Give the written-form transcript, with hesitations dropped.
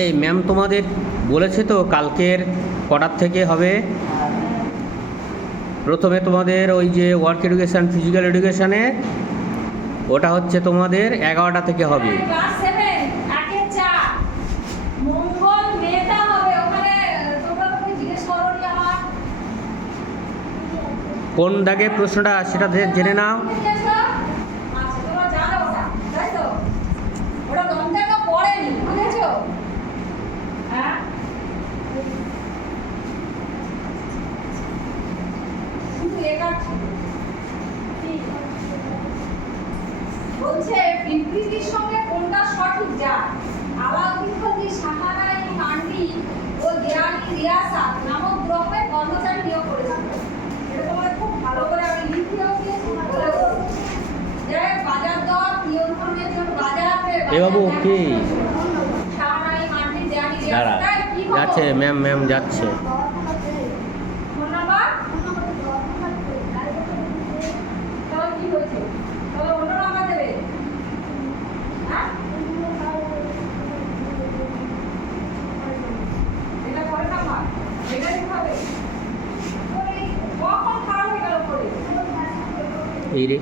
এই ম্যাম তোমাদের বলেছে তো কালকের কটার থেকে হবে? প্রথমে তোমাদের ওই যে ওয়ার্ক এডুকেশান ফিজিক্যাল এডুকেশানে ওটা হচ্ছে তোমাদের 11টা থেকে হবে। ক্লাস 7 একের 4 মঙ্গল মেটা হবে। ওখানে তোমরা তুমি জিজ্ঞেস করোনি আমার কোন দাগে প্রশ্নটা সেটা জেনে নাও। আচ্ছা তোমরা জানো ওটা তাই তো? ওটা দমটাকা পড়েনি বুঝেছো? হ্যাঁ শুধু লেখাচ্ছি বলছে বিবৃতির সঙ্গে কোনটা সঠিক যা আলাউদ্দিন খলজি সাহারাই কান্ডি ও দেয়ানি রিয়াসাত নামক গ্রহের কর্মচারী নিয়োগ করেছিল। এটা তোমাদের খুব ভালো করে আমি লিখেও দিয়েছি বলে বলবো যে বাজার দর নিয়ন্ত্রণের জন্য বাজারে এ বাবু কি সাহারাই কান্ডি দেয়ানি দাঁড়া রিয়াসাত কি হবে? যাচ্ছে ম্যাম যাচ্ছে। ফোন নাম্বার তাহলে কি হয়েছে? তাহলে অন্য নাম্বার দেবে। হ্যাঁ এটা পরে নাম্বার এটা দিতে হবে। কখন খারাপ হয়ে গেল পরে এই রে